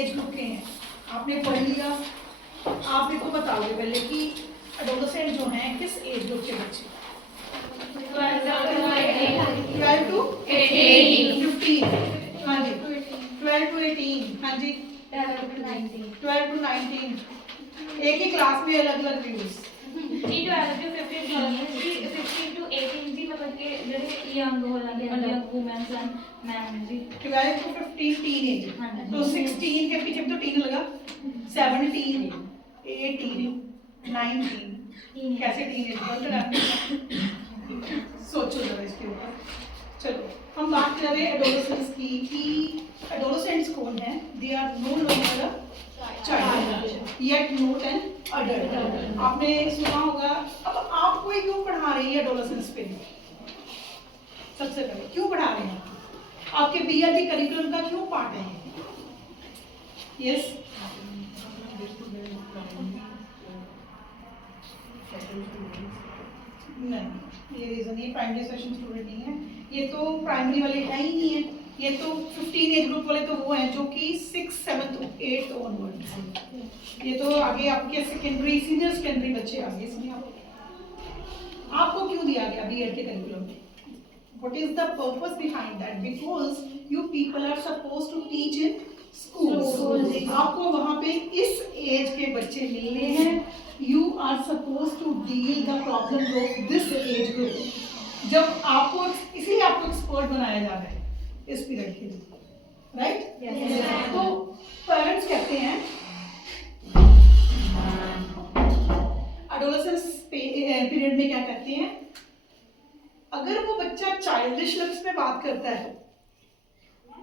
Age group के हैं आपने पढ़ लिया। आप मेरे को बताओगे पहले कि एडोलेसेंट जो हैं किस एज ग्रुप के बच्चे? 12 to 15, हाँ जी 12 to 18, हाँ जी 12 to 19। एक ही क्लास में अलग अलग व्यूज जी 12 to 15 जी 15 to 18 जी मतलब के ਜਿਹੜੇ यंग हो जाते हैं यंग वुमेन्स एंड मैन जी 12 to 15 टीनेज। तो 16 के पीछे भी तो टीन लगा, 17 18 19 कैसे टीनेज बोलते हैं? सोचो जरा इसके ऊपर। चलो हम बात कर रहे हैं एडोलेसेंस की कि एडोलेसेंट्स कौन है? They are no longer child yet not an adult. आपने सुना होगा। अब आपको ये क्यों पढ़ा रही है एडोलेसेंस पे? सबसे पहले क्यों पढ़ा रहे हैं? आपके बीएड करिकुलम का क्यों पार्ट है? यस नहीं, ये रीजन ये प्राइमरी सेशन स्टूडेंट नहीं है, ये तो प्राइमरी वाले है ही नहीं है। ये तो 15 एज ग्रुप वाले तो वो हैं जो कि 6, 7, 8 ऑनवर्ड। ये तो आगे आपके सेकेंडरी सीनियर सेकेंडरी बच्चे आगे। इसमें आपको क्यों दिया गया बीएड के करिकुलम में? What is the purpose behind that? Because you people are supposed to teach in schools. आपको वहाँ पे इस एज के बच्चे मिलने हैं। You are supposed to deal the problems of this age group. जब आपको इसीलिए आपको एक्सपर्ट बनाया जा रहा है इस पीरियड के लिए, राइट? तो पेरेंट्स कहते हैं एडोलेसेंस पीरियड में क्या कहते हैं? अगर वो बच्चा चाइल्डिश लफ्ज में बात करता है,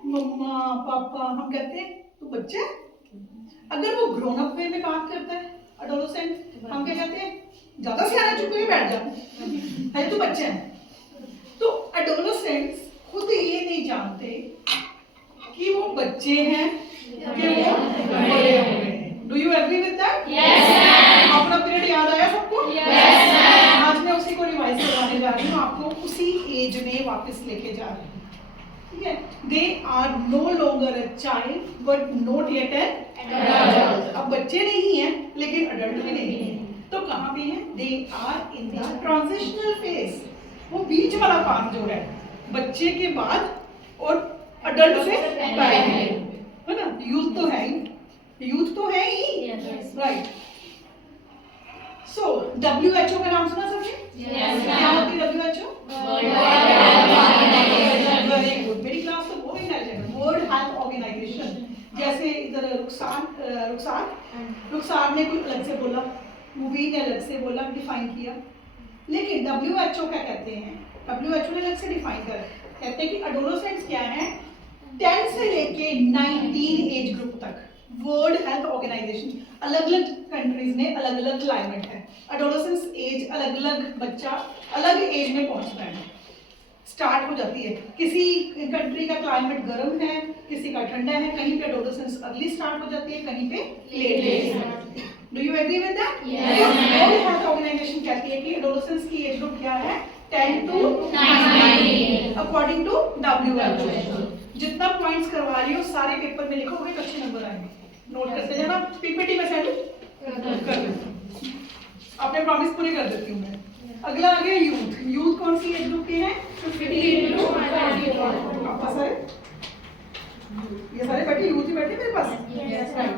मम्मा पापा, हम कहते हैं तो बच्चा है। अगर वो ग्रोन अप वे में बात करता है एडोलेसेंट, हम क्या कहते हैं? ज्यादा सियाना चुप के बैठ जा, है तो बच्चा है। तो एडोलेसेंट्स खुद ये नहीं जानते कि वो बच्चे हैं कि वो बड़े हो गए हैं। Do you agree with that? अपना पीरियड याद आया सबको? आज मैं उसी को रिवाइज करवाने जा रही हूँ, आपको उसी एज में वापस लेके जा रही हूँ। ठीक है? They are no longer a child but not yet an adult. अब बच्चे नहीं हैं लेकिन अडल्ट भी नहीं है। तो कहाँ पे हैं? They are in the transitional phase. वो बीच वाला पार्ट जो है बच्चे के बाद और अडल्ट से पहले, है ना? यूथ तो है ही, यूथ तो है ही, राइट? सो WHO का नाम सुना सबने? क्या होती है WHO? वेरी गुड, मेरी क्लास तो बहुत इंटेलिजेंट है। World Health Organization. जैसे इधर रुखसार ने कुछ अलग से बोला, मुबीन ने अलग से बोला, डिफाइन किया। लेकिन WHO क्या कहते हैं? WHO ने अलग से डिफाइन कर कहते हैं कि एडोलेसेंट्स क्या है? 10 से लेके 19 एज ग्रुप तक। वर्ल्ड हेल्थ ऑर्गेनाइजेशन, अलग अलग कंट्रीज में अलग अलग क्लाइमेट है। एडोलेसेंस एज अलग अलग बच्चा अलग एज में पहुंचता है, स्टार्ट हो जाती है। किसी कंट्री का क्लाइमेट गर्म है, किसी का ठंडा है, कहीं पे एडोलेसेंस अर्ली स्टार्ट हो जाती है, कहीं पे late. Do you agree with that? World Health Organization कहती है कि एडोलेसेंस की एज ग्रुप क्या है? 10 to 19 अकॉर्डिंग टू WHO। जितना पॉइंट्स करवा रही हो सारे पेपर में लिखोगे तो अच्छे नंबर आएंगे। नोट करते जाना, पीपीटी में सेंड कर देती हूँ, अपने प्रॉमिस पूरे कर देती हूँ मैं। अगला आ गया यूथ। यूथ कौन सी एज ग्रुप के हैं? 15 to 24। ये सारे बैठे यूथ ही बैठे मेरे पास।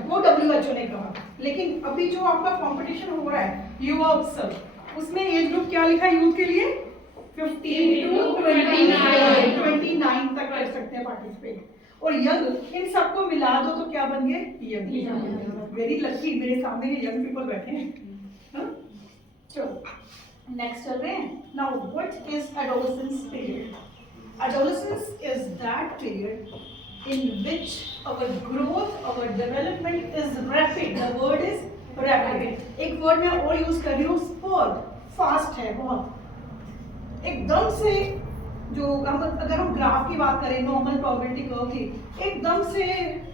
वो WHO ने कहा। लेकिन अभी जो आपका कंपटीशन हो रहा है युवा उत्सव, उसमें एज ग्रुप क्या लिखा है यूथ के लिए? 15 to 29 तक कर सकते हैं पार्टिसिपेट। और यंग, इन सबको मिला दो तो क्या बन गए? यंग। वेरी लकी, मेरे सामने ये यंग पीपल बैठे हैं। चलो नेक्स्ट चल रहे हैं। Now what is adolescence period? Adolescence is that period in which our growth, our development is rapid. The word is rapid. एक वर्ड मैं और यूज कर रही हूँ, स्पर्ट, फास्ट है बहुत। एकदम से जो अगर हम ग्राफ की बात करें, नॉर्मल प्रोबेबिलिटी कर्व की, एकदम से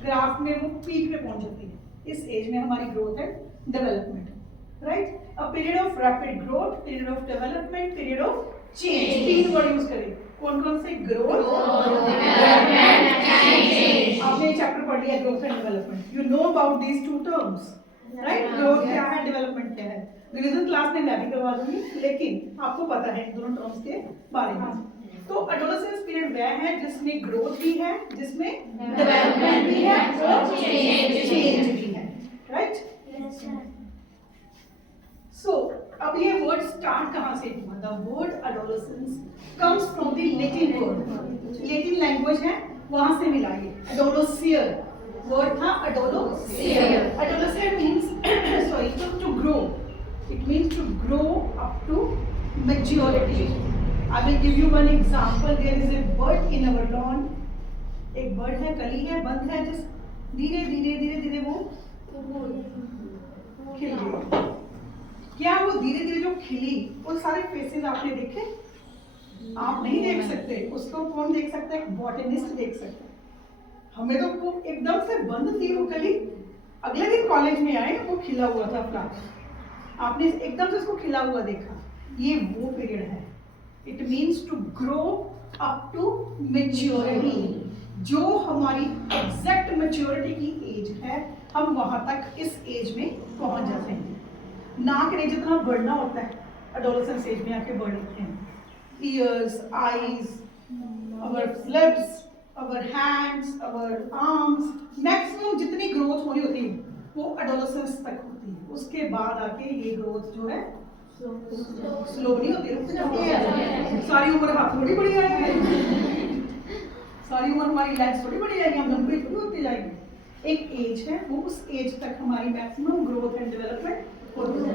ग्राफ में वो पीक पे पहुंच जाती है। इस एज में हमारी ग्रोथ है, development, right? A period of rapid growth, period of development, period of change. 3 word use करें। कौन कौन से? Growth, development, change. आपने चैप्टर पढ़ बढ़िया growth and development, you know about these two terms, right? Growth क्या है, डेवलपमेंट क्या है? रिवीजन क्लास में मैं भी करवा दूंगी, लेकिन आपको पता है दोनों टर्म्स के बारे में। तो एडोलेसेंस पीरियड वह है जिसमें ग्रोथ भी है, जिसमें डेवलपमेंट भी है और चेंज भी है, राइट? सो अब ये वर्ड स्टार्ट कहाँ से हुआ? The word adolescence comes from the Latin word, Latin language है, वहां से मिला ये एडोलोसियर वर्ड था, adolescere. Adolescere means sorry to grow, it means to grow up to maturity. I will give you one example. There is a bird in our lawn. एक bird है, कली है, बंद है, जिस धीरे धीरे धीरे धीरे वो खिल गई। क्या वो धीरे धीरे जो खिली, वो सारे फेसेस आपने देखे? आप नहीं देख सकते, उसको कौन देख सकता है? बॉटनिस्ट देख सकता है। हमें तो वो एकदम से बंद थी वो कली, अगले दिन कॉलेज में आए वो खिला हुआ था फ्लावर, आपने एकदम से उसको खिला हुआ देखा। ये वो पीरियड है, it means to grow up to maturity. जो हमारी एग्जैक्ट मेच्योरिटी की एज है, हम वहां तक इस एज में पहुंच जाते हैं। नाक ने जितना बढ़ना होता है, एडोलेसेंस एज में आके बढ़ लेते हैं। ईयर्स, आईज, अवर लिप्स, अवर हैंड्स, अवर आर्म्स, मैक्सिमम जितनी ग्रोथ होनी होती है वो एडोलेसेंस तक होती है। उसके बाद आके ये ग्रोथ जो है स्लो नहीं होती, रुक जाती है। सारी उम्र हाथ थोड़ी बड़ी आएगी, सारी उम्र हमारी लेग्स थोड़ी बड़ी जाएगी, हम लंबी थोड़ी होती जाएगी। एक एज है, वो उस एज तक हमारी मैक्सिमम ग्रोथ एंड डेवलपमेंट होती है।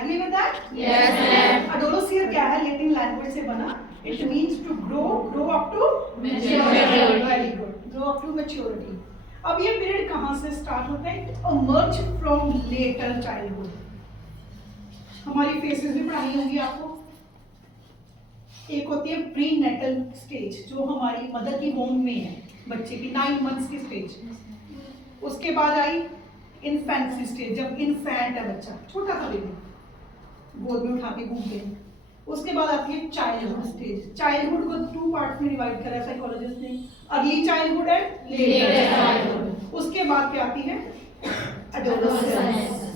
Agree with that? Yes ma'am. Adolescere क्या है? लैटिन लैंग्वेज से बना, इट means to grow up to मैच्योरिटी। Very good, grow up to maturity. अब ये पीरियड कहाँ से स्टार्ट होता है? It emerge from later childhood. हमारी फेसेस भी पढ़ाई होंगी आपको। एक होती है प्री नेटल स्टेज, जो हमारी मदर की होम में है, बच्चे की 9 मंथ्स की स्टेज। उसके बाद आई इन्फेंसी स्टेज, जब इन्फेंट है बच्चा, छोटा सा बेबी, गोद में उठा के घूमते हैं। उसके बाद आती है चाइल्डहुड स्टेज। चाइल्डहुड को 2 पार्ट्स में डिवाइड करा है साइकोलॉजिस्ट ने, early childhood and later childhood. उसके बाद क्या आती है? एडोलेसेंस।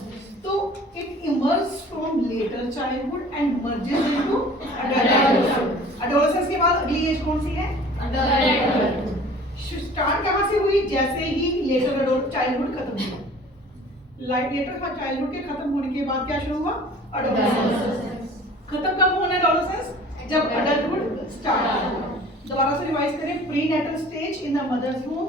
तो it emerges from later childhood and merges into adulthood. Adolescence के बाद अगली एज कौन सी है? Adulthood. स्टार्ट कहाँ से हुई? जैसे ही लेटर अडल्ट चाइल्डहुड खत्म हुआ, लेटर चाइल्डहुड के खत्म होने के बाद क्या शुरू हुआ? एडोलेसेंस। खत्म कब होना एडोलेसेंस? जब अडल्टहुड स्टार्ट हुआ। दोबारा से रिवाइज करें, prenatal stage in the mother's womb,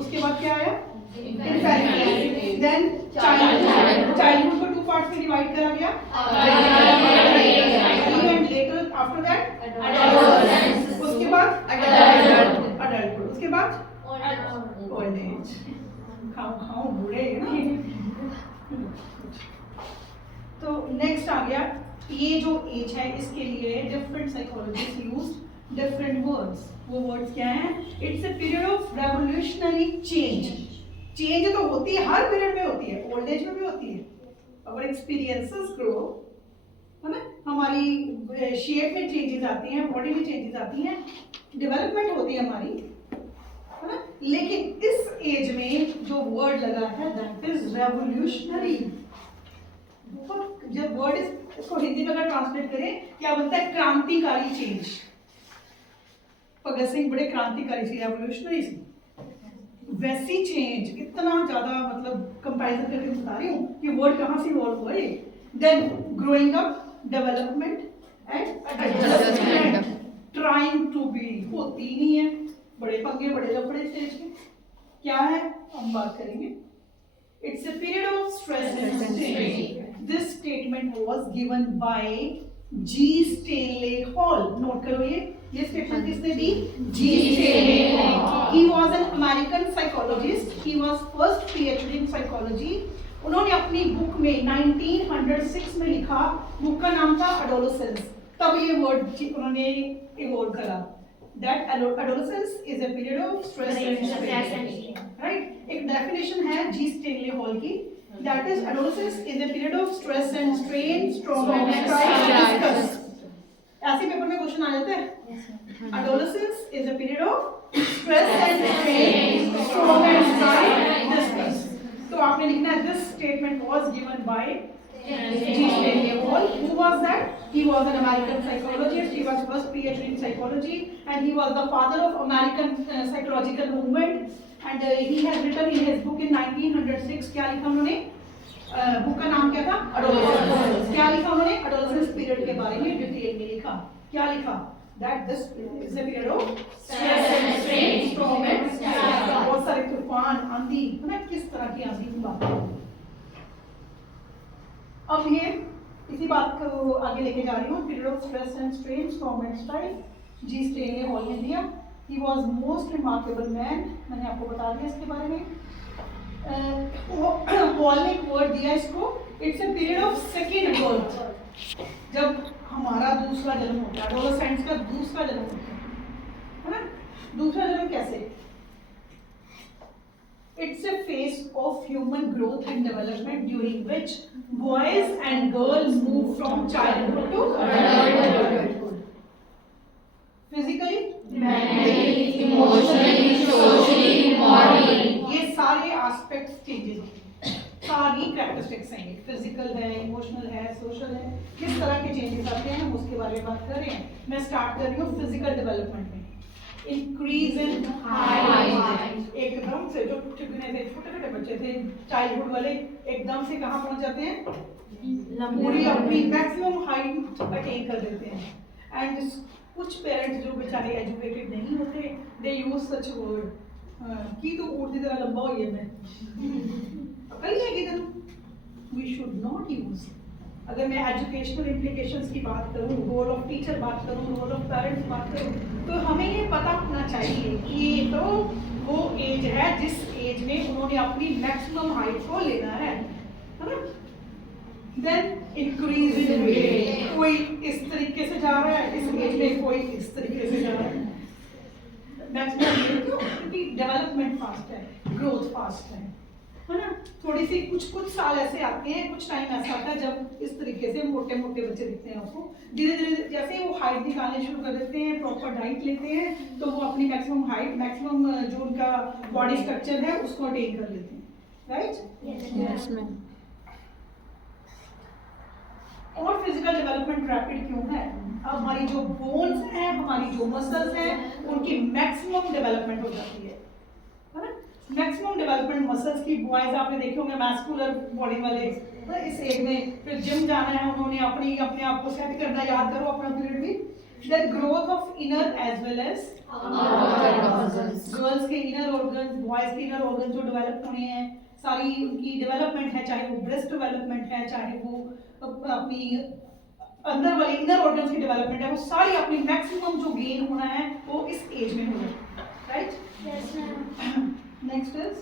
उसके बाद क्या आया? इन्फेंसी, देन चाइल्डहुड को 2 पार्ट्स में डिवाइड करा गया, and later after that adolescence, उसके बाद अडल्टहुड, उसके बाद ओल्ड एज। खाओ बूढ़े ना। तो नेक्स्ट आ गया, ये जो एज है इसके लिए different psychologist used different words. वो वर्ड्स क्या हैं? It's a period of revolutionary change. Change तो होती है, हर पीरियड में होती है, ओल्ड एज में भी होती है। अवर एक्सपीरियंसेस ग्रो, है ना, हमारी शेप में चेंजेस आती हैं, बॉडी में चेंजेस आती हैं, डेवलपमेंट होती है हमारी, है ना। लेकिन इस एज में जो वर्ड लगा है दैट इज रेवोल्यूशनरी। जब वर्ड इसको हिंदी में अगर ट्रांसलेट करें, क्या बनता है? क्रांतिकारी चेंज। भगत सिंह बड़े क्रांतिकारी थी, रेवोल्यूशनरी थी। वैसी चेंज, इतना ज्यादा, मतलब कंपैरिजन करके बता रही हूँ कि वर्ड कहाँ से इवॉल्व हुआ है। Then growing up, development and adjustment, trying to be, होती नहीं है, बड़े पंगे, बड़े लफड़े स्टेज में क्या है हम बात करेंगे। It's a period of stress and strain. This statement was given by G Stanley Hall. Note करो, ये स्टेटमेंट किसने दी? G Stanley Hall. He was an American psychologist, he was first PhD in psychology. उन्होंने अपनी book में 1906 में लिखा, book का नाम था एडोलेसेंस। तब ये वर्ड उन्होंने इवॉल्व करा, that adolescence is a period of stress and strain, right? एक definition है जी स्टेनले हॉल की, that is adolescence is a period of stress and strain, trauma and disgust. ऐसे पेपर में क्वेश्चन आ जाते हैं। Adolescence is a period of stress and strain, trauma and statement was given by G. Stanley Hall. Who was that? He was an American psychologist. He was first PhD in psychology, and he was the father of American psychological movement. And he has written in his book in 1906. क्या लिखा उन्होंने? Book का नाम क्या था? Adolescence. क्या लिखा उन्होंने? Adolescence period के बारे में डिटेल में लिखा. क्या लिखा? That this is a period of stress and strain, storm and stress. बहुत सारे तूफान, आंधी, है ना? किस तरह की आंधी की बात है? अब ये इसी बात को आगे लेके जा रही हूँ. Period of stress and strain, storm and strife. G Stanley Hall ने दिया. He was most remarkable man. मैंने आपको बता दिया इसके बारे में. हॉल ने एक वर्ड दिया इसको. It's a period of second birth. जब हमारा दूसरा जन्म होता है, एडोलेसेंट्स का दूसरा जन्म होता है ना? दूसरा जन्म कैसे? It's a phase of human growth and development during which boys and girls move from childhood to adulthood. Physically, mentally, emotionally, socially, morally. ये सारे aspects changes होते हैं. सारी characteristics हैं. Physical है, emotional है, social है. किस तरह के changes आते हैं हम उसके बारे में बात कर रहे हैं. मैं start कर रही हूँ physical development में. Increase in height. एकदम से जो चिकने थे, छोटे-छोटे बच्चे थे, चाइल्डहुड वाले एकदम से कहाँ पहुँच जाते हैं? पूरी अपनी मैक्सिमम हाइट अटेन कर देते हैं. एंड कुछ पेरेंट्स जो बेचारे एजुकेटेड नहीं होते, दे यूज सच वर्ड कि तो ऊँट की तरह लंबा हो गया मैं. अकल नहीं है किधर? We should not use. अगर मैं एजुकेशनल इम्प्लीकेशंस की बात करूँ, रोल ऑफ टीचर बात करूँ, रोल ऑफ पेरेंट्स बात करूँ, तो हमें ये पता होना चाहिए कि ये तो वो एज है जिस एज में उन्होंने अपनी मैक्सिमम हाइट को लेना है ना? Then increase in weight. कोई इस तरीके से जा रहा है इस एज में, कोई इस तरीके से जा रहा है. मैक्सिमम वेट क्यों? क्योंकि डेवलपमेंट फास्ट है, ग्रोथ फास्ट है ना? थोड़ी सी कुछ साल ऐसे आते हैं, कुछ टाइम ऐसा आता है जब इस तरीके से मोटे मोटे बच्चे दिखते हैं आपको. धीरे धीरे जैसे ही वो हाइट निकालने शुरू कर देते हैं, प्रॉपर डाइट लेते हैं, तो वो अपनी मैक्सिमम हाइट, मैक्सिमम जो उनका बॉडी स्ट्रक्चर है उसको अटेन कर लेते हैं. राइट? Yes, ma'am. और फिजिकल डेवलपमेंट रैपिड क्यों है? अब हमारी जो बोन्स हैं, हमारी जो मसल्स हैं, उनकी मैक्सिमम डेवलपमेंट हो जाती है ना? मैक्सिमम डेवलपमेंट मसल्स की. बॉयज आपने देखे होंगे मैस्कुलर बॉडी वाले ना, इस एज में फिर जिम जाना है, उन्होंने अपने आप को सेट करना. याद करो अपना पीरियड भी. Then growth of inner as well as girls के इनर ऑर्गन, बॉयज के इनर ऑर्गन जो डेवलप होने हैं, सारी उनकी डेवलपमेंट है. चाहे वो ब्रेस्ट डेवलपमेंट है, चाहे वो अपनी अंदर वाले इनर ऑर्गन्स की डेवलपमेंट है, वो सारी अपनी मैक्सिमम जो गेन होना है वो इस एज में होना है. Right? Yes ma'am. Next is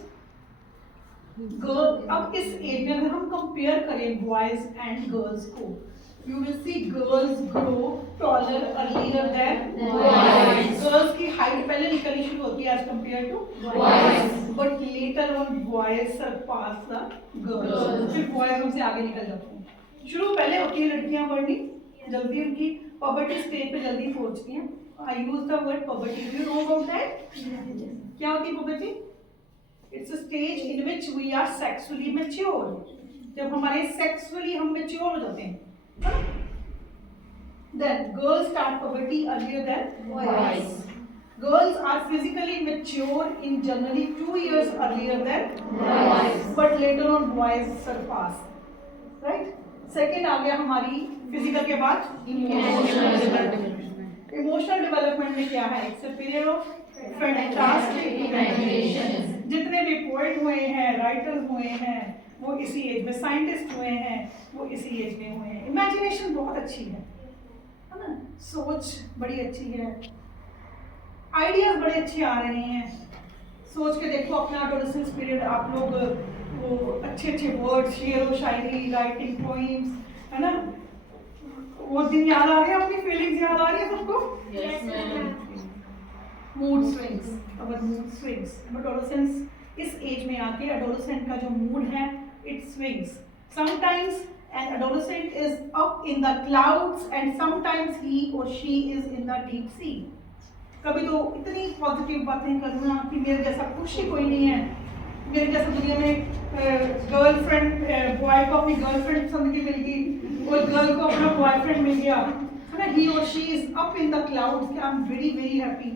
girl. अब इस एज में अगर हम कंपेयर करें बॉयज एंड गर्ल्स को, you will see girls grow taller earlier than boys. Girls की हाइट पहले निकलनी शुरू होती है as compared to boys, but later on boys surpass the girls. फिर बॉयज उनसे आगे निकल जाते हैं. शुरू पहले होती है लड़कियां बढ़नी जल्दी, उनकी पबर्टी स्टेज पे जल्दी पहुंचती हैं. I use the word puberty. Do you know about that? क्या होती है puberty? It's a stage in which we are sexually mature. जब हमारे सेक्सुअली हम मैच्योर हो जाते हैं. Then girls start puberty earlier than boys. Girls are physically mature in generally 2 years earlier than boys, but later on boys surpass. Right? Second आ गया हमारी physical के बाद emotional development. Emotional development में क्या है? It's a period of fantastic imagination. जितने भी poet हुए हैं, राइटर्स हुए हैं, वो इसी एज में, साइंटिस्ट हुए हैं, वो इसी एज में हुए हैं. इमेजिनेशन बहुत अच्छी है ना? सोच बड़ी अच्छी है, आइडियाज बड़े अच्छे आ रहे हैं. सोच के देखो अपना एडोलेसेंस पीरियड. आप लोग वो अच्छे वर्ड्स, शेर व शायरी, राइटिंग पोइम्स, है ना? वो दिन याद आ रहे हैं, अपनी फीलिंग्स याद आ रही है सबको? Yes ma'am. मूड स्विंग्स, अवर मूड स्विंग्स. एडोलेसेंस इस एज में आके एडोलेसेंट का जो मूड है it swings. Sometimes an adolescent is up in the clouds and sometimes he or she is in the deep sea. कभी तो इतनी पॉजिटिव बातें करना कि मेरे जैसा खुश ही कोई नहीं है, मेरे जैसे दुनिया में गर्लफ्रेंड बॉय को अपनी गर्लफ्रेंड पसंद की मिल गई और गर्ल को अपना बॉयफ्रेंड मिल गया है ना, ही और she is up in the clouds, I am very very happy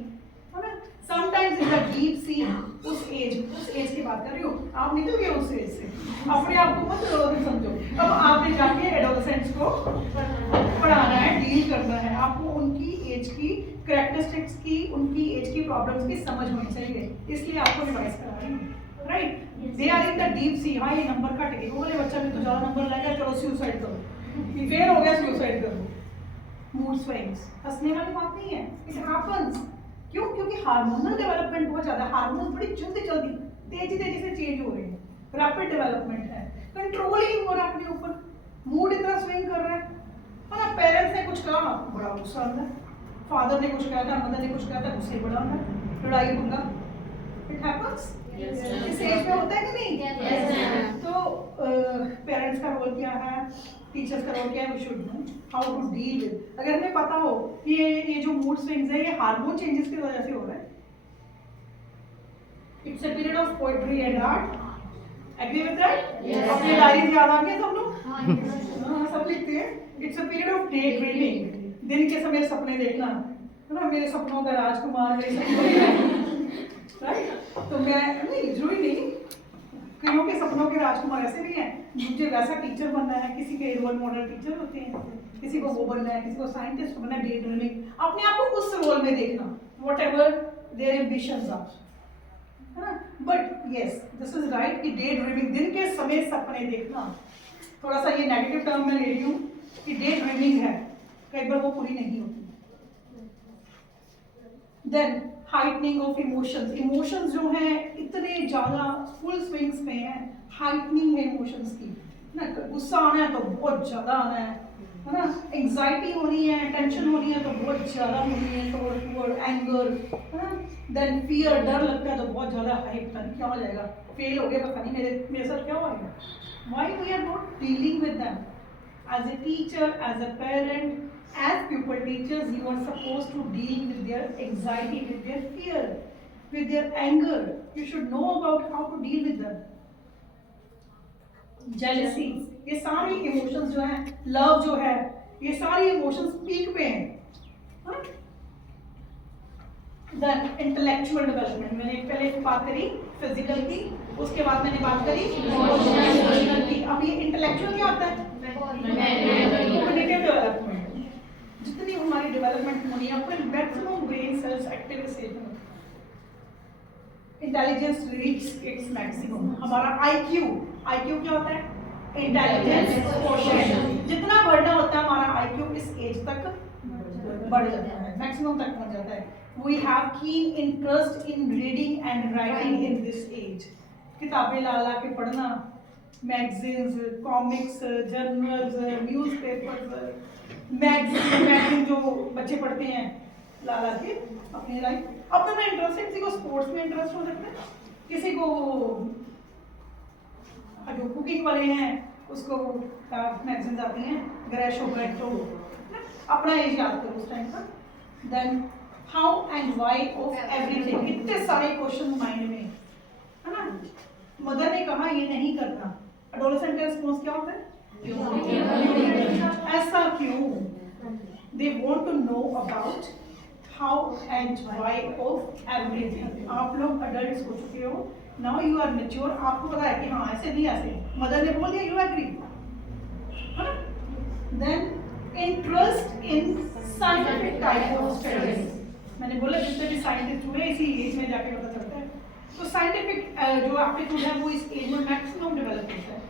है ना। समटाइम्स इन द डीप सी, उस एज की बात कर रही हूँ, आप निकल गए उस एज से, अपने आप को मत समझो। अब आपने जाके एडोलसेंट्स को पढ़ाना है, डील करना है, आपको उनकी एज की कैरेक्टरिस्टिक्स की, उनकी एज की प्रॉब्लम्स की समझ होनी चाहिए, इसलिए आपको रिवाइज करा रही हूँ, right. They are in the deep sea, हाँ ये नंबर कट गए, वो वाले बच्चा भी तो ज़्यादा नंबर लाएगा, चलो सुसाइड करो, फेल हो गया सुसाइड करो। मूड स्विंग्स हंसने वाली बात नहीं है, इट हैपेंस। क्यों? क्योंकि हार्मोनल डेवलपमेंट बहुत ज़्यादा, हार्मोन्स बड़ी जल्दी तेजी से चेंज हो रहे हैं, रैपिड डेवलपमेंट है, कंट्रोल ही हो रहा है अपने ऊपर, मूड इतना स्विंग कर रहा है ना। पेरेंट्स ने कुछ कहा, बड़ा गुस्सा आता है, फादर ने कुछ कहा था, मदर ने कुछ कहा था, गुस्से बड़ा आता है, लड़ाई पंगा, इट हैपेंस। इस एज में होता है कि नहीं? Yes, तो पेरेंट्स का रोल क्या है, टीचर्स का रोल क्या है, we should know how to deal with. अगर हमें पता हो कि ये जो मूड स्विंग्स है ये हार्मोन चेंजेस की वजह से हो रहा है, it's a period of poetry and art, agree with that? Yes. अपनी डायरी याद आ गया सब लोग? हाँ, सब लिखते हैं। It's a period of daydreaming, दिन के समय सपने देखना, है ना, मेरे सपनों का राजकुमार मेरे सपनों राइट। तो मैं नहीं, जरूरी नहीं, कईयों के सपनों के राजकुमार ऐसे नहीं है, मुझे वैसा टीचर बनना है, किसी के रोल मॉडल टीचर होते हैं, किसी को वो बनना है, किसी को साइंटिस्ट बनना है, डे ड्रीमिंग, अपने आप को उस रोल में देखना, whatever their ambitions are, है ना। But yes, this is right कि डे ड्रीमिंग, दिन के समय सपने देखना, थोड़ा सा ये नेगेटिव टर्म मैं ले रही हूँ कि डे ड्रीमिंग है, कई बार वो पूरी नहीं होती। Then heightening of emotions, emotions जो हैं इतने ज़्यादा फुल स्विंग्स में हैं, हाइटनिंग है इमोशंस की ना, गुस्सा आना है तो बहुत ज़्यादा आना है ना, एंग्जाइटी होनी है, टेंशन होनी है तो बहुत ज़्यादा होनी है, तो एंगर, है ना। देन फियर, डर लगता है तो बहुत ज़्यादा हाइप, पता नहीं क्या हो जाएगा, फेल हो गया पता नहीं मेरे साथ क्या होगा। Why we are not dealing with them as a teacher, as a parent, as pupil teachers, you are supposed to deal with their anxiety, with their fear, with their anger. You should know about how to deal with them. Jealousy, ये सारी emotions जो हैं, love जो है, ये सारी emotions peak पे हैं। देन इंटेलेक्चुअल डेवलपमेंट, मैंने पहले बात करी फिजिकल की, उसके बाद मैंने बात करी इमोशनल की। अब ये इंटेलेक्चुअल क्या होता है? कॉग्निटिव डेवलपमेंट, जितनी हमारी डेवलपमेंट होनी है अपने maximum brain cells active stage में, इंटेलिजेंस रीच इट्स मैक्सिमम। हमारा आईक्यू क्या होता है? इंटेलिजेंस क्वोशिएंट, जितना बढ़ना होता है हमारा आईक्यू इस एज तक बढ़ जाता है, मैक्सिमम तक पहुंच जाता है। We have keen interest in reading and writing in this age, किताबें ला के पढ़ना, magazines, comics, journals, newspapers, magazine जो बच्चे पढ़ते हैं ला के अपनी लाइफ। अपना में इंटरेस्ट है, किसी को स्पोर्ट्स में इंटरेस्ट हो सकता है, किसी को जो कुकिंग वाले हैं उसको मैगजीन्स आती हैं, ग्रैश हो गए, तो अपना एज याद करो उस टाइम का। Then how and why of everything, इतने सारे क्वेश्चन माइंड में, है ना। मदर ने कहा ये नहीं करना, एडोलेसेंट का रिस्पॉन्स क्या होता है? ऐसा क्यों? They want to know about how and why of everything. आप लोग अडल्ट हो चुके हो, नाउ यू आर मैच्योर, आपको पता है कि हाँ ऐसे नहीं ऐसे, मदर ने बोल दिया, you agree. Then interest in scientific type of studies, मैंने बोला जितने भी साइंटिस्ट हुए इसी एज में जाके पता चलता है, तो साइंटिफिक जो एप्टीट्यूड है वो इस एज में मैक्सिमम डेवलप होता है।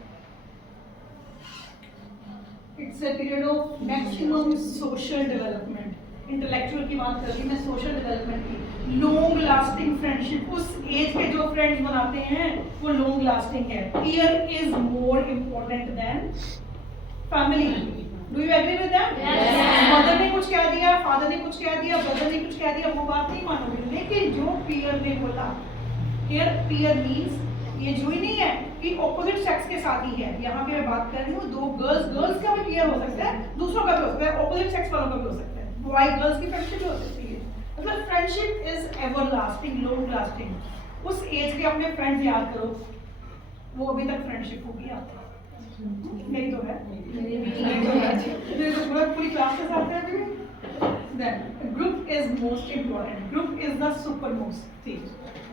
It's a period of maximum social development, intellectual की बात कर रही मैं, सोशल डेवलपमेंट की, लॉन्ग लास्टिंग फ्रेंडशिप, उस एज पे जो फ्रेंड्स बनाते हैं वो लॉन्ग लास्टिंग है। Peer is more important than family, do you agree with that? Mother ने कुछ कह दिया, फादर ने कुछ कह दिया, ब्रदर ने कुछ कह दिया, वो बात नहीं मानोगे, लेकिन जो पीयर ने बोला, पीयर मीन्स ये जो ही नहीं है कि ऑपोजिट सेक्स के साथ ही है, यहाँ पे मैं बात कर रही हूँ दो गर्ल्स का भी पीयर हो सकता है, दूसरों का भी हो सकता है, ऑपोजिट सेक्स वालों का भी हो सकता है, बॉय गर्ल्स की फ्रेंडशिप भी हो सकती है। मतलब friendship is ever lasting, long lasting. उस एज के अपने फ्रेंड्स याद करो, वो अभी तक फ्रेंडशिप होगी आपकी। मेरी तो है, मेरी तो पूरी क्लास के साथ है अभी। Then group is most important. Group is the supermost thing.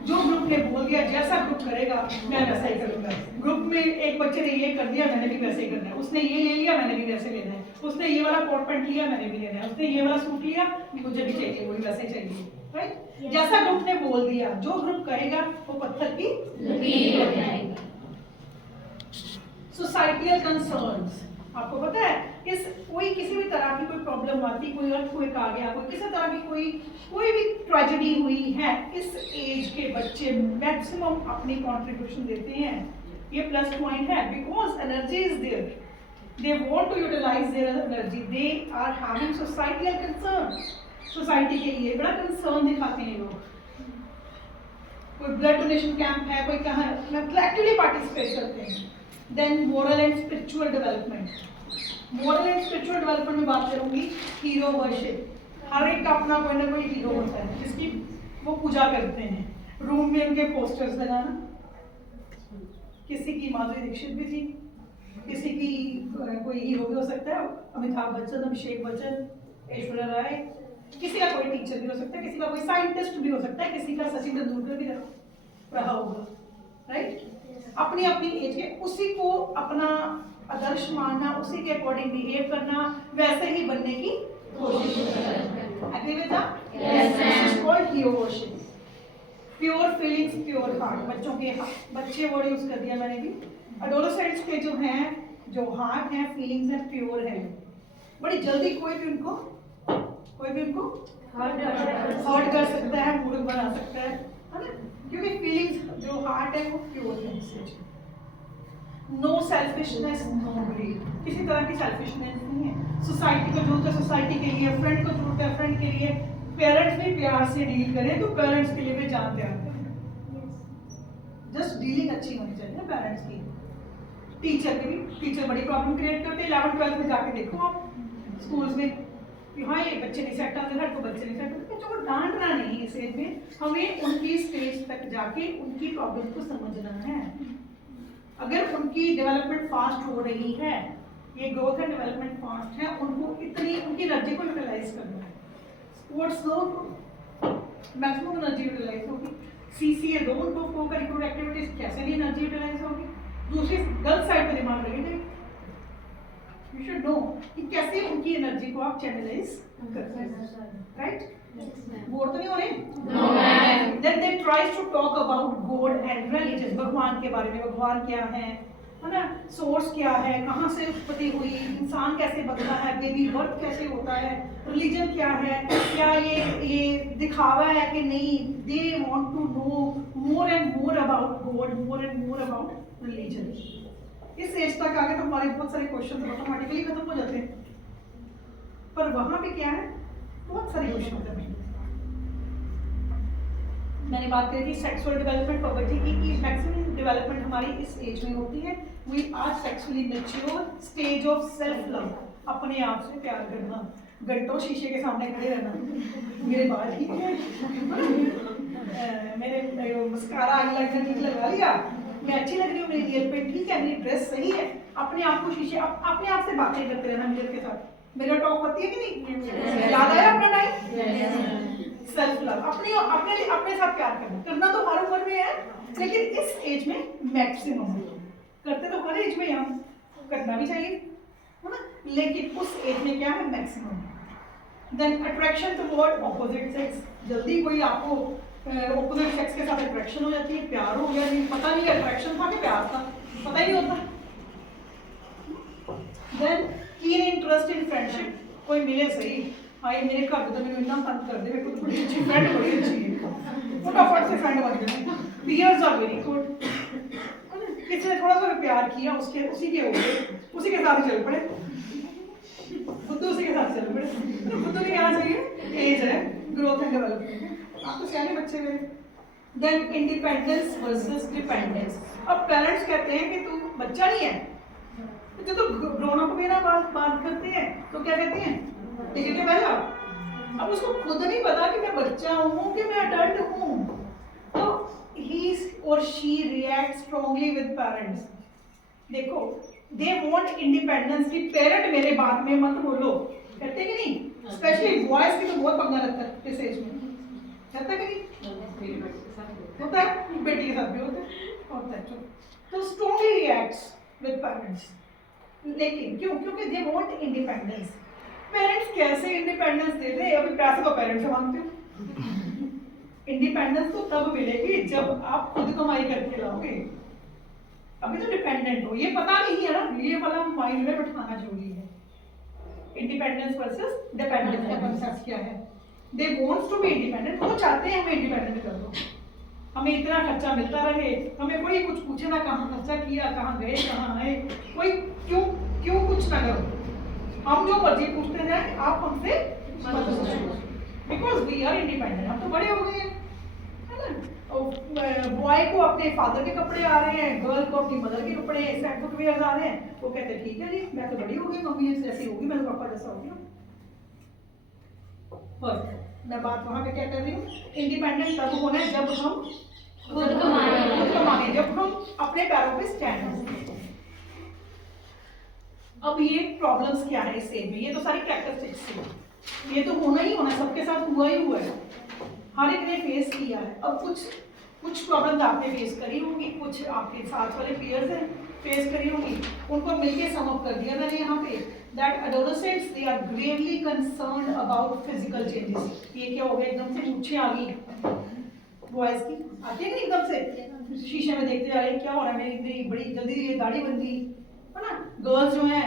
जो ग्रुप ने बोल दिया जैसा ग्रुप करेगा मैं वैसा ही करूंगा। ग्रुप में एक बच्चे ने ये कर दिया मैंने भी वैसे ही करना है, उसने ये ले लिया मैंने भी वैसे लेना है, उसने ये वाला कोट पैंट लिया मैंने भी लेना है, उसने ये वाला सूट लिया मुझे भी चाहिए, वो भी वैसे ही चाहिए, राइट। जैसा ग्रुप ने बोल दिया, जो ग्रुप करेगा वो पत्थर की लकीर बन जाएगा। सोसाइटियल कंसर्न्स, आपको पता है इस कोई किसी भी तरह की कोई प्रॉब्लम आती, कोई अर्थक्वेक आ गया, कोई किसी तरह की कोई भी ट्रेजेडी हुई है, इस एज के बच्चे मैक्सिमम अपनी कंट्रीब्यूशन देते हैं। ये प्लस पॉइंट है because energy is there, they want to utilize their energy, they are having societal concern, society के लिए बड़ा कंसर्न दिखाते हैं लोग। कोई ब्लड डोनेशन कैंप है, कोई कहाँ एक्टिवली पार्टिसिपेट करते हैं। Then moral and spiritual development, moral and spiritual development में बात करूंगी। हीरो वर्शिप, हर एक का अपना कोई ना कोई हीरो होता है जिसकी वो पूजा करते हैं। रूम में उनके पोस्टर्स लगाना, किसी की माधुरी दीक्षित भी थी, किसी की कोई हीरो भी हो सकता है, अमिताभ बच्चन, अभिषेक बच्चन, ऐश्वर्या राय, किसी का कोई टीचर भी हो सकता है, किसी का कोई साइंटिस्ट भी हो सकता है, किसी का सचिन तेंदुलकर भी रहा होगा, राइट। अपनी अपनी एज के उसी को अपना आदर्श मानना, उसी के अकॉर्डिंग बिहेव करना, वैसे ही बनने की कोशिश करना। Agree with that? Yes ma'am. It's called hero worship. Pure feelings, pure heart, बच्चों के बच्चे वर्ड यूज कर दिया मैंने भी। एडोलेसेंट्स के जो हैं, जो हार्ट हैं, फीलिंग्स हैं, प्योर हैं, बड़ी जल्दी कोई भी उनको हर्ट कर सकता है, मूर्ख बना सकता है ना, क्योंकि फीलिंग्स जो हार्ट है वो प्योर है। नो सेल्फिशनेस, नो ग्रीड, किसी तरह की सेल्फिशनेस नहीं है। सोसाइटी को जरूरत है सोसाइटी के लिए, फ्रेंड को जरूरत है फ्रेंड के लिए, पेरेंट्स भी प्यार से डील करें तो पेरेंट्स के लिए भी जान तैयार करें। जस्ट डीलिंग अच्छी होनी चाहिए पेरेंट्स की। टीचर के भी, टीचर बड़ी प्रॉब्लम क्रिएट करते हैं। 11th 12th में जाके देखो आप स्कूल्स में, हाँ ये बच्चे नहीं सेट आते हैं, तो बच्चे नहीं सेट आते, बच्चों को डांटना नहीं इस एज में, हमें उनकी स्टेज तक जाके उनकी प्रॉब्लम को समझना है। अगर उनकी डेवलपमेंट फास्ट हो रही है, ये ग्रोथ एंड डेवलपमेंट फास्ट है, उनको इतनी उनकी एनर्जी को यूटिलाइज करना है। स्पोर्ट्स दो, मैक्सिमम एनर्जी यूटिलाइज होगी। सीसीए दो उनको, को करिकुलर एक्टिविटीज, कैसे भी एनर्जी यूटिलाइज होगी। दूसरी गलत साइड पर दिमाग लगेगा, यू शुड नो कि कैसे उनकी एनर्जी को आप चैनलाइज करते हैं, राइट। बोर तो नहीं हो रहे? No ma'am. Then they tries to talk about God and religion, भगवान के बारे में, भगवान क्या है ना, सोर्स क्या है, कहाँ से उत्पत्ति हुई, इंसान कैसे बनता है, बेबी बर्थ कैसे होता है, रिलीजन क्या है, क्या ये दिखावा है कि नहीं। They want to know more and more about God, more and more about religion. इस एज तक आगे तो हमारे बहुत सारे क्वेश्चन ऑटोमेटिकली खत्म हो जाते हैं, पर वहां पे क्या है, बहुत सारे क्वेश्चन होते हैं। मैंने बात करी थी सेक्सुअल डेवलपमेंट प्रॉपर्टी की, कि मैक्सिमम डेवलपमेंट हमारी इस एज में होती है। We are sexually mature, stage of self love, अपने आप से प्यार करना, घंटों शीशे के सामने खड़े रहना, मेरे बाल ठीक है, मेरे मस्कारा ठीक लगा लिया, मैं अच्छी लग रही हूँ, मेरी नेल पेंट ठीक है, मेरी ड्रेस सही है, अपने आप को शीशे, अपने आप से बातें करते रहना मिरर के साथ। मेरा टॉक होती है कि नहीं? याद आया अपना टाइम? सेल्फ लव, अपने साथ प्यार करना तो हर उम्र में है, लेकिन इस एज में मैक्सिमम करते तो हर एज में, यहाँ करना भी चाहिए, है ना, लेकिन उस एज में क्या है, maximum. Then attraction toward opposite sex, जल्दी कोई आपको ऑपोजिट सेक्स के साथ अट्रैक्शन हो जाती है, प्यार हो गया, नहीं पता नहीं अट्रैक्शन था कि प्यार था, पता ही नहीं होता। देन कीन इंटरेस्ट इन फ्रेंडशिप, कोई मिले सही, हाँ ये मेरे घर तो मैंने इतना तंग कर दे, मेरे को तो बड़ी अच्छी फ्रेंड, बड़ी अच्छी है, फटाफट से फ्रेंड बन गए। पियर्स आर वेरी गुड, किसी ने थोड़ा सा प्यार किया, उसी के हो गए, उसी के साथ चल पड़े, बुद्धू उसी के साथ चल पड़े। तो बुद्धू भी क्या चाहिए, एज है, ग्रोथ एंड डेवलपमेंट, आप तो सियाने बच्चे मेरे। देन इंडिपेंडेंस वर्सेस डिपेंडेंस, अब पेरेंट्स कहते हैं कि तू बच्चा नहीं है, तो ग्रोन अप में ना बात करते हैं तो क्या कहते हैं, टिकट के पहला। अब उसको खुद नहीं पता कि मैं बच्चा हूँ कि मैं अडल्ट हूँ, तो he or she reacts strongly with parents. देखो, they want independence कि पेरेंट मेरे बात में मत बोलो, कहते कि नहीं? स्पेशली बॉयज की तो बहुत पंगा लगता है इस एज में, कहता है कि नहीं? होता है, बेटी के साथ भी होता है। तो स्ट्रॉन्गली रिएक्ट्स विद पेरेंट्स। लेकिन क्यों? क्योंकि दे वांट इंडिपेंडेंस। पेरेंट्स कैसे इंडिपेंडेंस दे दे? अभी पैसे तो पेरेंट्स से मांगते हो। इंडिपेंडेंस तो तब मिलेगी जब आप खुद कमाई करके लाओगे। अभी तो डिपेंडेंट हो, ये पता नहीं है ना, ये वाला माइंड में बैठाना जरूरी है। इंडिपेंडेंस वर्सेस डिपेंडेंस का कॉन्सेप्ट क्या है? They wants to be independent, वो चाहते हैं हमें इंडिपेंडेंट कर दो, हमें इतना खर्चा मिलता रहे, हमें कोई कुछ पूछे ना कहाँ खर्चा किया, कहाँ गए, कहाँ आए, कोई क्यों कुछ ना करो, हम जो मर्जी पूछते हैं आप हमसे मत पूछो, बिकॉज वी आर इंडिपेंडेंट। हम तो बड़े हो गए हैं, है ना? बॉय को अपने फादर के कपड़े आ रहे हैं, गर्ल को अपनी मदर के कपड़े सेट फुटवेयर आ रहे हैं, वो कहते हैं ठीक है जी, मैं तो बड़ी हो गई, मम्मी जैसी होगी, मैं तो पापा जैसा होगी। मैं बात वहां पे क्या कर रही हूँ? इंडिपेंडेंट तब होना है जब हम खुद कमाएं, जब हम अपने पैरों पे स्टैंड हों। अब ये प्रॉब्लम्स क्या है इस एज में? ये तो सारी कैरेक्टरिस्टिक्स है, ये तो होना ही होना, सबके साथ हुआ ही हुआ है, हर एक ने फेस किया है। अब कुछ प्रॉब्लम्स आपने फेस करी होंगी, कुछ आपके साथ वाले पीयर्स हैं फेस करी होंगी, उनको मिलके सम अप कर दिया मैंने यहाँ पे that adolescents they are gravely concerned about physical changes। ये क्या हो गया? एकदम से मूछें आ गई बॉयज की, आती है ना एकदम से, शीशे में देखते जा रहे हैं क्या हो रहा है, मेरी बड़ी जल्दी ये दाढ़ी बन गई, है ना? गर्ल्स जो है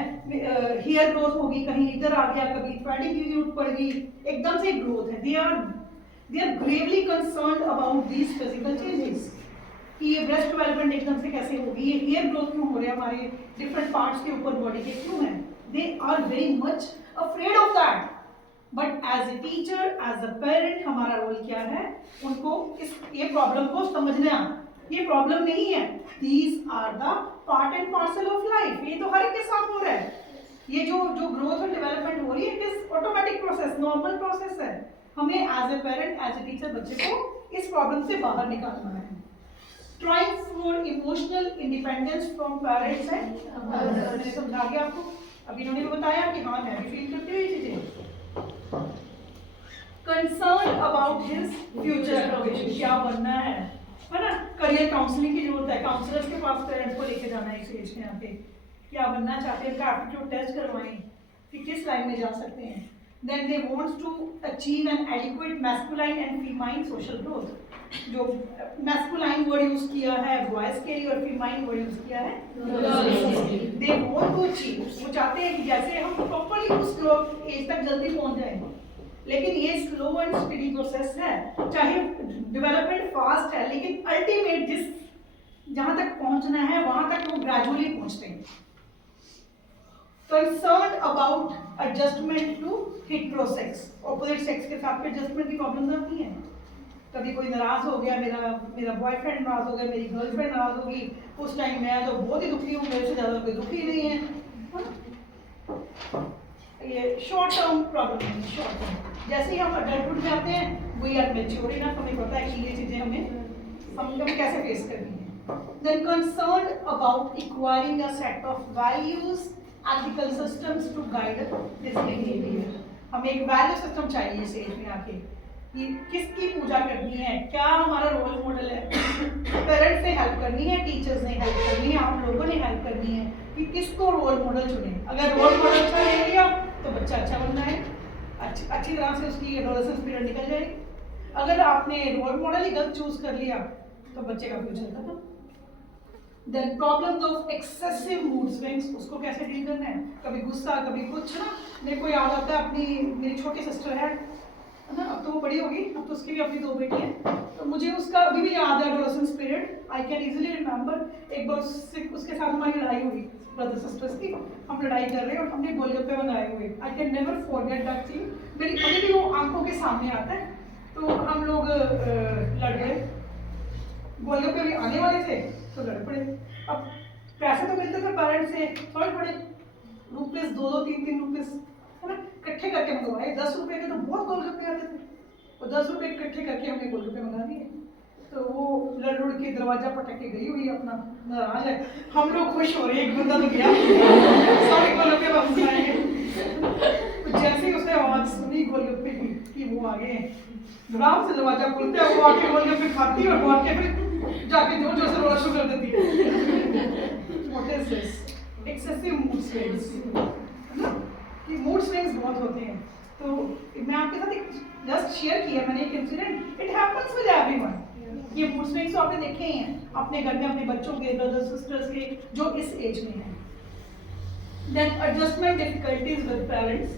हेयर ग्रोथ होगी, कहीं इधर आ गया, कभी थ्रेडिंग की जरूरत पड़ गई, एकदम से ग्रोथ है। They are gravely concerned about these physical changes कि ये ब्रेस्ट डेवलपमेंट एकदम से कैसे होगी, ये हेयर ग्रोथ क्यों हो रहा है हमारे डिफरेंट पार्ट्स के ऊपर बॉडी के, क्यों है? They are very much afraid of that. But as a teacher, as a parent, हमारा रोल क्या है? उनको ये प्रॉब्लम को समझना, ये प्रॉब्लम नहीं है, These are the part and parcel of life। ये तो हर एक के साथ हो रहा है, ये जो ग्रोथ और डेवलपमेंट हो रही है, it is automatic process, normal process है। हमें as a parent, as a teacher बच्चे को इस प्रॉब्लम से बाहर निकालना है। Trying for emotional independence from parents है, मैंने समझा दिया आपको, अभी इन्होंने भी बताया कि हाँ मैं भी फील करती हूँ ये चीजें। कंसर्न अबाउट हिज फ्यूचर, क्या बनना है ना? करियर काउंसलिंग की जरूरत है, काउंसलर्स के पास पेरेंट्स को लेके जाना है इस एज में आके, क्या बनना चाहते हैं, एप्टीट्यूड टेस्ट करवाएं कि किस लाइन में जा सकते हैं। Then they wants to achieve an adequate masculine and feminine social growth. जो मैस्कुलाइन वर्ड यूज किया है बॉयज के लिए और फीमाइन वर्ड यूज किया है दे वांट टू अचीव, वो चाहते हैं कि जैसे हम प्रॉपर्ली उस एज तक जल्दी पहुंच जाएं, लेकिन ये स्लो एंड स्पीडी प्रोसेस है, चाहे डेवलपमेंट फास्ट है, लेकिन अल्टीमेट जहां तक पहुंचना है वहां तक वो ग्रेजुअली पहुंचते हैं। Concern about adjustment to heterosex, opposite sex के साथ एडजस्टमेंट की प्रॉब्लम्स आती हैं। कभी कोई नाराज हो गया, मेरा बॉयफ्रेंड नाराज हो गया, मेरी गर्लफ्रेंड नाराज होगी, उस टाइम मैं तो बहुत ही दुखी हूँ, मेरे से ज़्यादा कोई दुखी नहीं है। ये शॉर्ट टर्म प्रॉब्लम है, शॉर्ट टर्म। जैसे ही हम अडल्टहुड में आते हैं वी आर मैच्योर इनफ, हमें पता है कि ये चीज़ें हमें कैसे फेस करनी है। Then concern about acquiring a set of values ethical systems to guide this behaviour. हमें एक वैल्यू सिस्टम चाहिए इस एज में आके कि किसकी पूजा करनी है, क्या हमारा रोल मॉडल है। पेरेंट्स ने हेल्प करनी है, टीचर्स ने हेल्प करनी है, आप लोगों ने हेल्प करनी है कि किसको रोल मॉडल चुने। अगर रोल मॉडल अच्छा ले लिया तो बच्चा अच्छा बनना है, अच्छी तरह से उसकी एडोलेसेंस पीरियड निकल जाएगी। अगर आपने रोल मॉडल ही गलत चूज कर लिया तो बच्चे का फ्यूचर खत्म। Then problems of excessive mood swings, उसको कैसे डील करना है, कभी गुस्सा कभी कुछ ना। मेरे को याद आता है मेरी छोटी सिस्टर है ना, अब तो वो बड़ी होगी, अब तो उसकी भी अपनी 2 बेटी हैं, तो मुझे उसका अभी भी याद है adolescence period, I can easily remember. एक बार उसके साथ हमारी लड़ाई हुई, ब्रदर सिस्टर्स की, हम लड़ाई कर रहे हैं और हमने गोलगप्पे बनाए हुए। I can never forget that thing, मेरी अभी भी वो आंखों के सामने आता है। तो हम लोग लड़ गए, गोलगप्पे भी आने वाले थे तो लड़ पड़े। अब पैसे तो मिलते थे पेरेंट्स से थोड़े थोड़े, रुपीस 2-2, 3-3 रुपीस है ना, इकट्ठे करके मंगवाए। 10 रुपए के तो बहुत गोलगप्पे आते थे, और 10 रुपए इकट्ठे करके हमने गोलगप्पे मंगा दिए। तो वो लड़ उड़ के दरवाजा पटक के गई हुई है, अपना नाराज है। हम लोग खुश हो रहे हैं, एक बंदा तो गया, सारे गोलगप्पे वापस आएंगे। तो जैसे ही उसने आवाज सुनी गोलगप्पे की कि वो आ गए हैं, आराम से दरवाजा खोलते हैं, वो आके गोलगप्पे खाती है और भाग के फिर जाके जोर जोर से रोना शुरू कर देती है। What is this? Excessive mood swings, है ना? कि मूड स्विंग्स बहुत होते हैं। तो मैं आपके साथ एक जस्ट शेयर किया मैंने एक incident, it happens with everyone. ये मूड स्विंग्स तो आपने देखे ही हैं अपने घर में, अपने बच्चों के, ब्रदर्स सिस्टर्स के जो इस एज में हैं। Then adjustment difficulties with parents,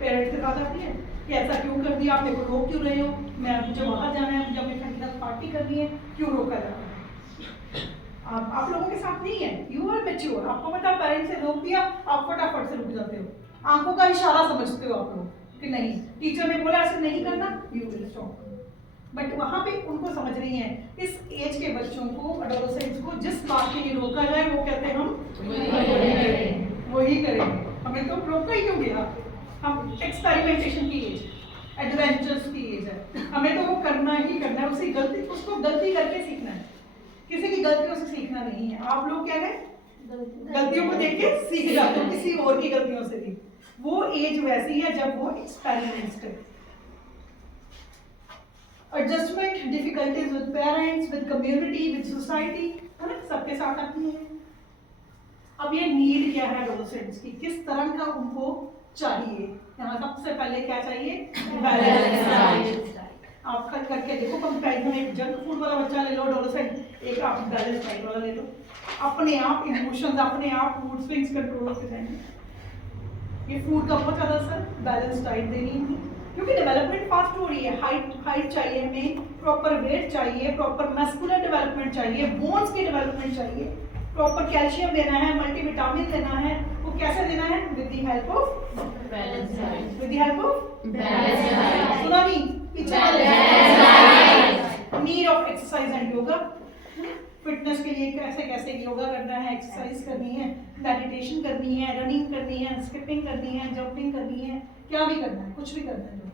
parents के साथ आती है कि ऐसा क्यों कर दिया, आप मेरे को रोक क्यों रहे हो, मुझे बाहर जाना है, मुझे अपने फ्रेंड के साथ पार्टी करनी है, क्यों रोका जा रहा है। आप लोगों के साथ नहीं है, यू आर मैच्योर, आपको पता पेरेंट्स ने रोक दिया, आप फटाफट से रुक जाते हो, आंखों का इशारा समझते हो आप लोग कि नहीं, टीचर ने बोला ऐसे नहीं करना, यू विल स्टॉप। बट वहां पे उनको समझ नहीं है, इस एज के बच्चों को, एडोलेसेंट्स को जिस बात के लिए रोका जाए वो कहते हैं हम वही करेंगे। हमें तो रोका ही क्यों गया, हम एक्सपेरिमेंटेशन की एज, एडवेंचर्स की एज है, हमें तो वो करना ही करना है, उसी गलती, उसको गलती करके सीखना है, किसी की गलतियों से सीखना नहीं है। आप लोग क्या है, गलतियों को देख के सीख जाते हो, किसी और की गलतियों से भी। वो एज वैसी है जब वो एक्सपेरिमेंट्स करे। Adjustment difficulties with parents, with community, with society, है ना, सबके साथ आती है। अब ये नीड क्या है एडोलेसेंट्स की, किस तरह का उनको चाहिए। यहाँ सबसे पहले क्या चाहिए, बैलेंस डाइट। आप कट करके देखो कंपैरिजन, एक जंक फूड वाला बच्चा ले लो एडोलेसेंट, एक आप बैलेंस डाइट वाला ले लो, अपने आप इमोशंस, अपने आप मूड स्विंग्स कंट्रोल होते जाएंगे। ये फूड का बहुत ज़्यादा असर बैलेंस डाइट देनी है, क्योंकि डेवलपमेंट फास्ट हो रही है, हाइट चाहिए हमें, प्रॉपर वेट चाहिए, प्रॉपर मस्कुलर डेवलपमेंट चाहिए, बोन्स की डेवलपमेंट चाहिए, प्रॉपर कैल्शियम देना है, मल्टीविटामिन देना है। वो कैसे देना है, with the help of balance diet, with the help of balance diet, सुना नहीं, पीछे need of exercise and yoga. Fitness के लिए कैसे कैसे योगा करना है, एक्सरसाइज करनी है, मेडिटेशन करनी है, रनिंग करनी है, स्किपिंग करनी है, जंपिंग करनी है, क्या भी करना है, कुछ भी करना है।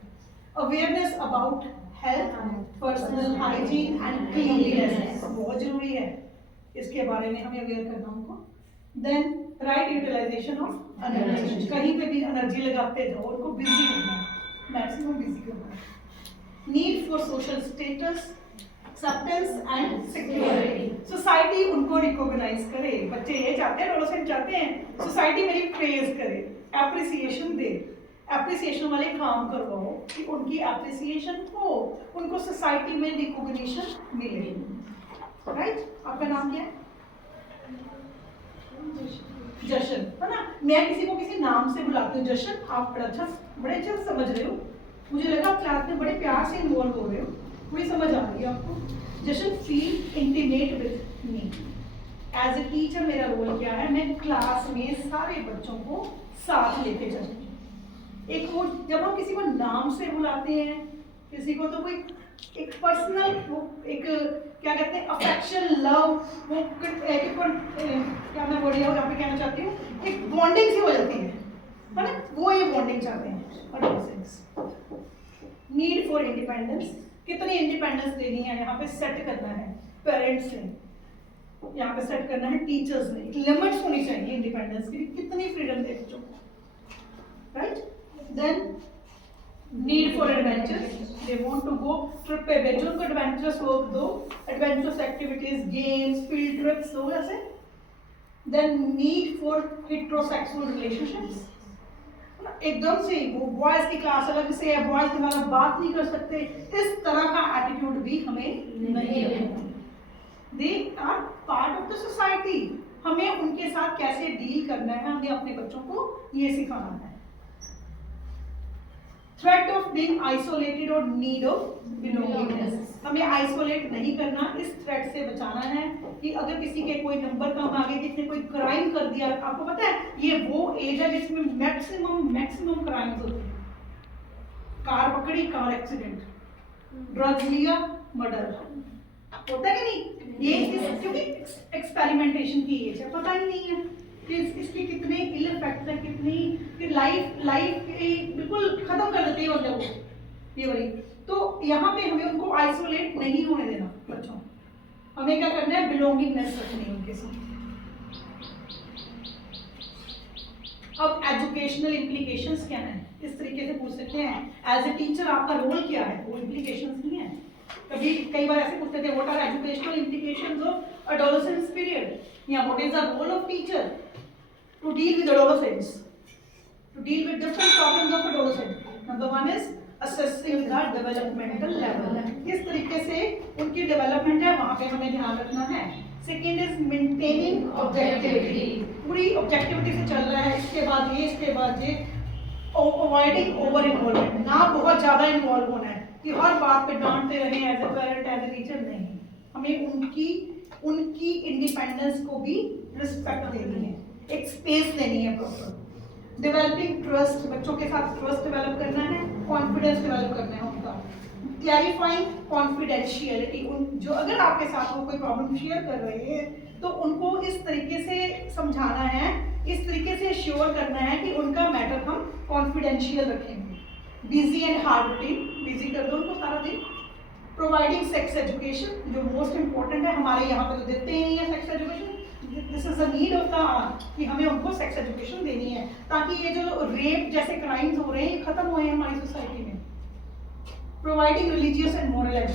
Awareness about health, personal hygiene and cleanliness बहुत जरूरी है, इसके बारे में हमें अवेयर करना उनको। Then right utilization of energy, कहीं पे भी एनर्जी लगाते जाओ, उनको बिजी करना है, मैक्सिमम बिजी करना है। Need for social status, acceptance and security, society उनको रिकॉग्नाइज करे। बच्चे ये चाहते हैं, एडोलेसेंट चाहते हैं सोसाइटी मेरी प्रेज करे, एप्रिसिएशन दे, एप्रिसिएशन वाले काम करवाओ कि उनकी एप्रिसिएशन हो, उनको सोसाइटी में रिकॉग्निशन मिले। राइट, आपका नाम क्या है? जशन, है ना। मैं किसी को किसी नाम से बुलाती हूँ, जशन, आप बड़े अच्छे से समझ रहे हो, मुझे लगा आप क्लास में बड़े प्यार से इन्वॉल्व हो रहे हो, पूरी समझ आ रही है आपको। Jashan feel intimate with me, as a teacher मेरा रोल क्या है, मैं क्लास में सारे बच्चों को साथ लेके चलती हूँ। एक वो जब हम किसी को नाम से बुलाते हैं, किसी को तो कोई एक पर्सनल, वो एक क्या कहते हैं, अफेक्शन, लव, वो क्या मैं वर्ड यहाँ पे कहना चाहती हूँ, एक बॉन्डिंग सी हो जाती है ना, वो ये बॉन्डिंग चाहते हैं। नीड फॉर इंडिपेंडेंस, कितनी इंडिपेंडेंस देनी है, यहाँ पे सेट करना है पेरेंट्स ने, यहाँ पे सेट करना है टीचर्स ने, लिमिट्स होनी चाहिए इंडिपेंडेंस की, कितनी फ्रीडम दे बच्चों को, right. Then need for adventures, they want to go trip पे भेजो उनको, एडवेंचरस वर्क दो, adventurous activities, games, field trips हो ऐसे। Then need for heterosexual relationships, एकदम से वो बॉयज की क्लास अलग से है, बॉयज के साथ बात नहीं कर सकते, इस तरह का एटीट्यूड भी हमें नहीं है। They are part of the society, हमें उनके साथ कैसे डील करना है, हमें अपने बच्चों को ये सिखाना है। थ्रेट ऑफ बीइंग आइसोलेटेड और नीड ऑफ बिलोंगिंगनेस, हमें आइसोलेट नहीं करना, इस थ्रेट से बचाना है कि अगर किसी के कोई नंबर कम आ गए, किसी ने कोई क्राइम कर दिया, आपको पता है ये वो एज है जिसमें मैक्सिमम क्राइम्स होते हैं। कार पकड़ी, कार एक्सीडेंट, ड्रग्स लिया, मर्डर, होता है कि नहीं? ये क्योंकि एक्सपेरिमेंटेशन की एज है, पता ही नहीं है कि इसके कितने इल इफेक्ट्स हैं, कितनी लाइफ बिल्कुल खत्म कर देती है वो, ये वाली तो यहाँ पे हमें उनको आइसोलेट नहीं होने देना बच्चों, हमें क्या करना है, बिलोंगिंगनेस रखनी है उनके साथ। अब एजुकेशनल इम्प्लीकेशंस क्या है, इस तरीके से पूछ सकते हैं, एज ए टीचर आपका रोल क्या है, वो इम्प्लीकेशंस नहीं है। कभी कई बार ऐसे पूछते थे, what are educational implications of adolescence period, या what is the role of teacher to deal with adolescence, to deal with different problems of adolescent. Number 1 is assessing the developmental level, किस तरीके से उनकी डेवलपमेंट है वहां पे हमें ध्यान रखना है। सेकेंड इज मेंटेनिंग ऑब्जेक्टिविटी, पूरी ऑब्जेक्टिविटी से चल रहा है, इसके बाद ये, इसके बाद ये, अवॉइडिंग ओवर इन्वॉल्वमेंट, ना बहुत ज्यादा इन्वॉल्व होना है कि हर बात पे डांटते रहे as a parent as a teacher, नहीं, हमें उनकी इंडिपेंडेंस को भी रिस्पेक्ट देनी है, एक स्पेस देनी है प्रॉपर। डेवलपिंग ट्रस्ट, बच्चों के साथ ट्रस्ट डेवलप करना है, कॉन्फिडेंस डेवलप करना है उनका। क्लैरिफाइंग कॉन्फिडेंशियलिटी, जो अगर आपके साथ वो कोई प्रॉब्लम शेयर कर रहे हैं तो उनको इस तरीके से समझाना है, इस तरीके से श्योर करना है कि उनका मैटर हम कॉन्फिडेंशियल रखेंगे। Busy and hard routine, busy कर दो उनको सारा दिन। प्रोवाइडिंग सेक्स एजुकेशन, जो मोस्ट इंपॉर्टेंट है, हमारे यहाँ पे तो देते ही नहीं है sex education, this is a need of the hour कि हमें उनको सेक्स एजुकेशन देनी है ताकि ये जो रेप जैसे क्राइम्स हो रहे हैं खत्म हो हमारी सोसाइटी में। Providing religious and moral education,